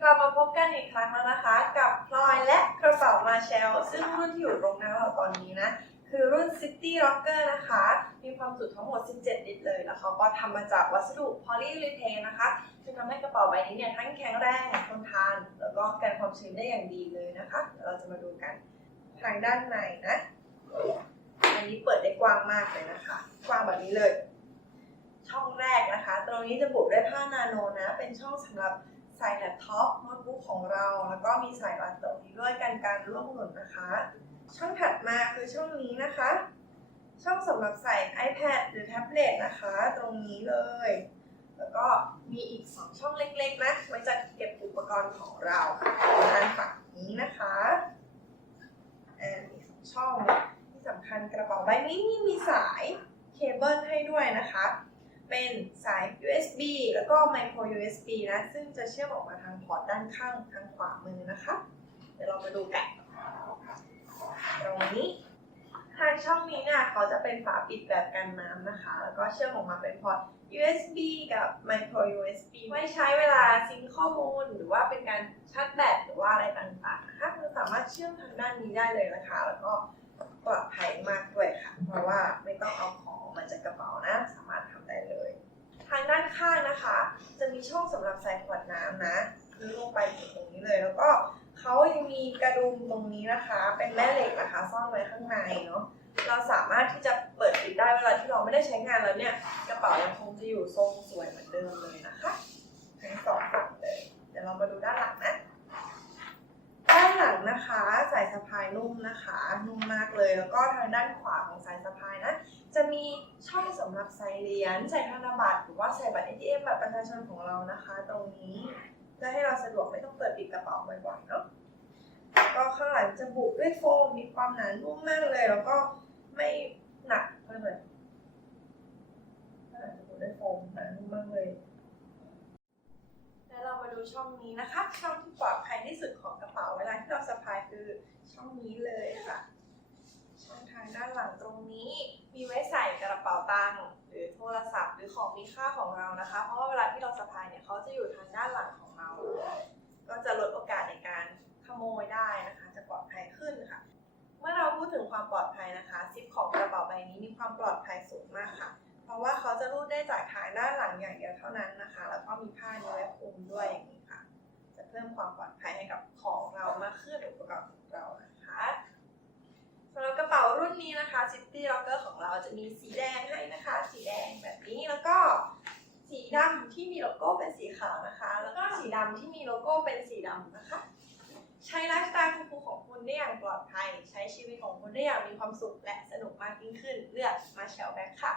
กลับมาพบกันอีกครั้งแล้วนะคะ กับพลอยและกระเป๋ามาเชล ซึ่งรุ่นที่อยู่ตรงหน้าเราตอนนี้นะ คือรุ่น City Rocker นะคะ มีความจุทั้งหมด 17 ลิตรเลย แล้วเขาก็ทำมาจากวัสดุพอลียูรีเทนนะคะซึ่งทำให้กระเป๋าใบนี้เนี่ยทั้งแข็งแรงทนทาน แล้วก็กันความชื้นได้อย่างดีเลยนะคะเดี๋ยวเราจะมาดูกันทางด้านในนะ อันนี้เปิดได้กว้างมากเลยนะคะ กว้างแบบนี้เลย ช่องแรกนะคะ ตรงนี้จะบุด้วยผ้านาโนนะ เป็นช่องสำหรับ ใส่แล็ปท็อปโน้ตบุ๊กของเรา แล้วก็มีสายรัดตรงนี้ด้วยกันการร่วงหล่นนะคะ ช่องถัดมาคือช่องนี้นะคะ ช่องสำหรับใส่ iPad หรือแท็บเล็ตนะคะ ตรงนี้เลย แล้วก็มีอีก2ช่องเล็กๆนะไว้จะเก็บอุปกรณ์ของเราทางฝั่งนี้นะคะอ่ามีสองช่องที่สำคัญกระเป๋าใบนี้มีสายเคเบิลให้ด้วยนะคะ เป็นสาย USB แล้วก็ micro USB นะ ซึ่งจะเชื่อมออกมาทางพอร์ตด้านข้างทางขวามือนะคะ เดี๋ยวเรามาดูกันตรงนี้ทางช่องนี้เนี่ยเขาจะเป็นฝาปิดแบบกันน้ำนะคะ แล้วก็เชื่อมออกมาเป็นพอร์ต USB กับ micro USB ไว้ใช้เวลาซิงข้อมูล หรือว่าเป็นการชาร์จแบตหรือว่าอะไรต่างๆนะคะมันสามารถเชื่อมทางด้านนี้ได้เลยนะคะ แล้วก็ปลอดภัยมากด้วยค่ะ เพราะว่าไม่ต้องเอาของออกมาจากกระ นะคือลงไปถึงตรงนี้เลย แล้วก็เขายังมีกระดุมตรงนี้นะคะ เป็นแม่เหล็กนะคะซ่อนไว้ข้างในเนาะเราสามารถที่จะเปิดปิดได้เวลาที่เราไม่ได้ใช้งานแล้วเนี่ย กระเป๋ายังคงจะอยู่ทรงสวยเหมือนเดิมเลยนะคะทั้งสองฝั่งเลย เดี๋ยวเรามาดูด้านหลังนะ ด้านหลังนะคะ สายสะพายนุ่มนะคะ นุ่มมากเลย แล้วก็ทางด้านขวาของสายสะพายนะ จะมีช่องสำหรับใส่เหรียญใส่ธนบัตรหรือว่าใส่บัตร ATM บัตรประชาชนของเรานะคะ ตรงนี้เพื่อให้เราสะดวกไม่ต้องเปิดปิดกระเป๋าบ่อยๆเนาะก็ข้างหลังจะบุด้วยโฟมมีความหนานุ่มมากเลย แล้วก็ไม่หนักเท่าไหร่ข้างหลังจะบุด้วยโฟมหนานุ่มมากเลย แล้วเรามาดูช่องนี้นะคะ ช่องที่ปลอดภัยที่สุดของ ช่องนี้เลยค่ะ ช่องทางด้านหลังตรงนี้ มีไว้ใส่กระเป๋าตังค์หรือโทรศัพท์หรือของมีค่าของเรานะคะ เพราะว่าเวลาที่เราสะพายเนี่ยเขาจะอยู่ทางด้านหลังของเรา ก็จะลดโอกาสในการขโมยได้นะคะ จะปลอดภัยขึ้นค่ะ เมื่อเราพูดถึงความปลอดภัยนะคะซิปของกระเป๋าใบนี้มีความปลอดภัยสูงมากค่ะ เพราะว่าเขาจะรูดได้จากทางด้านหลังอย่างเดียวเท่านั้นนะคะ แล้วก็มีผ้านี้ไว้คลุมด้วยอย่างนี้ค่ะ จะเพิ่มความปลอดภัยให้กับของเรามากขึ้นอุปกรณ์ของเรานะคะสำหรับกระเป๋ารุ่นนี้นะคะ City Rocker ของ เราจะมีสีแดงให้นะคะ สีแดงแบบนี้แล้วก็ สีดำที่มีโลโก้เป็นสีขาวนะคะ แล้วก็สีดำที่มีโลโก้เป็นสีดำนะคะ ใช้ไลฟ์สไตล์คูลๆของคุณได้อย่างปลอดภัย ใช้ชีวิตของคุณได้อย่างมีความสุขและสนุกมากยิ่งขึ้น เลือกมาเชลแบ็คค่ะ